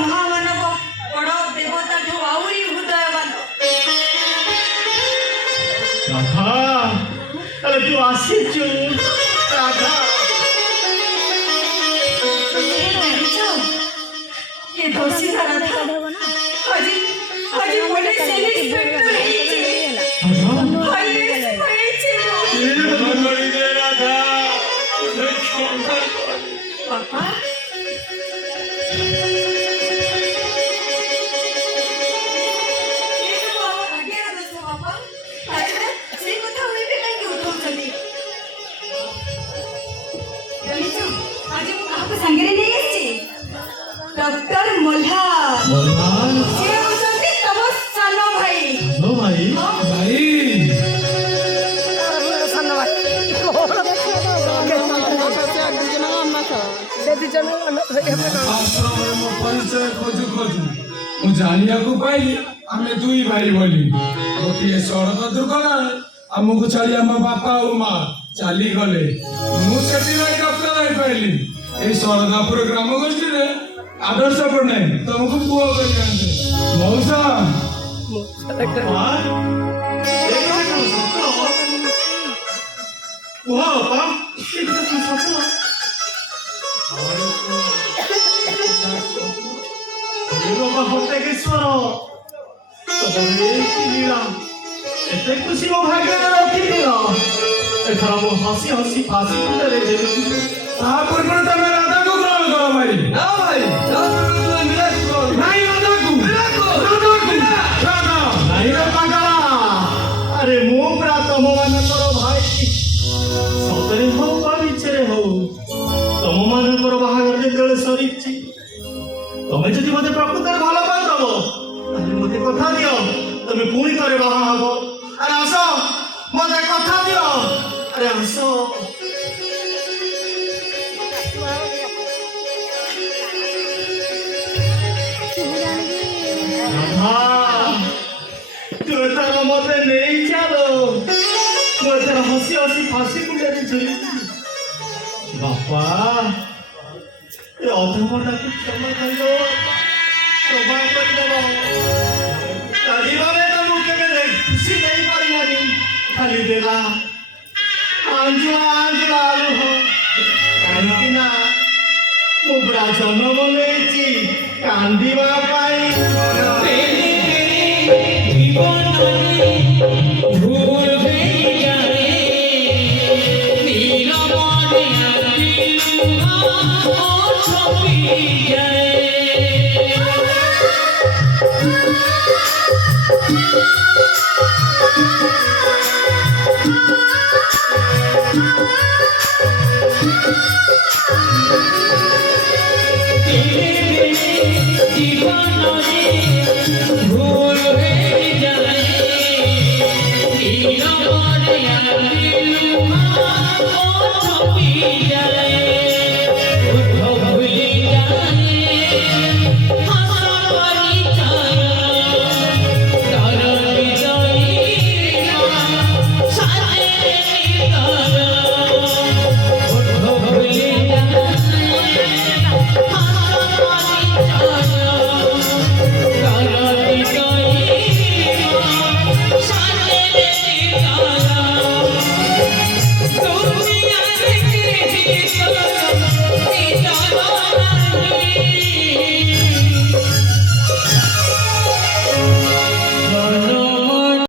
ମହାମାନବ ବଡ଼ ଦେବତାଠୁ ଆହୁରି ହୃଦୟବାନ। ରାଧା, ଆରେ ତୁ ଆସିଛୁ ରାଧା। ये दोषी था राधा। हाजी हाजी पुलिस इंस्पेक्टर ହେଇଛି। ରାଧା पापा डॉक्टर मल्हार से होचंती तम सानो भाई। नो भाई भाई सानो भाई आश्रमରେ ମୋ ପରିଚୟ ଖୋଜୁ ଖୋଜୁ ମୁଁ ଜାଣିବାକୁ ପାଇଲି ଆମେ ଦୁଇ ଭାଇ ବୋଲି। ଗୋଟିଏ ସଡ଼କ ଦୁର୍ଘଟଣାରେ ଆମକୁ ଛାଡ଼ି ଆମ ବାପା ଆଉ ମା ଚାଲିଗଲେ। ମୁଁ ସେଥିପାଇଁ ଡକ୍ଟର ହେଇପାରିଲି। ଏଇ ସରଦାପୁର ଗ୍ରାମ ଗୋଷ୍ଠୀରେ ଆଦର୍ଶ ପଟ୍ଟନାୟକ ତମକୁ ପୁଅ କରି ଆଣିଲେ। ମଉସା ଏତେ ଖୁସି ମୋ ଭାଗ୍ୟରେ ରଖିଥିଲ। ଏଥର ମୁଁ ହସି ହସି ଫାସି ଦେଲେ ତା ପୂର୍ବରୁ ତମେ ରାଧାକୁ ଗ୍ରହଣ କର ଭାଇ। ନା ଭାଇ, ତା ପୂର୍ବରୁ ତୁମେ ମିରାଜ କର। ନାଇଁ ରାଧାକୁ ନାଇଁ ରେ ପାଗଳା। ଆରେ ମୁଁ ପୁରା ତମମାନଙ୍କର ଭାଇ। ସତରେ ହଉ ବା ମିଛରେ ହଉ, ତମମାନଙ୍କର ବାହାଘର ଯେତେବେଳେ ସରିଛି, ତମେ ଯଦି ମତେ ପ୍ରକୃତରେ ଭଲ ପାଉଥିବ ତାହେଲେ ମତେ କଥା ଦିଅ, ତମେ ପୁଣି ଥରେ ବାହା ହବ। ଆରେ ଆସ, ମତେ କଥା ଦିଅ। ଆରେ ଆସ। ତୁ ଏଥର ମତେ ନେଇ ଚାଲ। ମୁଁ ଏଥର ହସି ହସି ଫାସି କୁଣ୍ଡରେ ଝୁଲିଛି। ବାପା, ଏ ଅଧମଟାକୁ କ୍ଷମା କରିଦେବ, କ୍ଷମା କରିଦେବ। ଜୀବନରେ ତ ମୁଁ କେବେ ଖୁସି ଦେଇପାରିଲାନି, ଖାଲି ଦେଲା ଆଞ୍ଜୁଳା ଆଞ୍ଜୁଳା ଲୁହ। କାହିଁକି ନା ମୁଁ ପୁରା ଜନ୍ମ ନେଇଛି କାନ୍ଦିବା ପାଇଁ।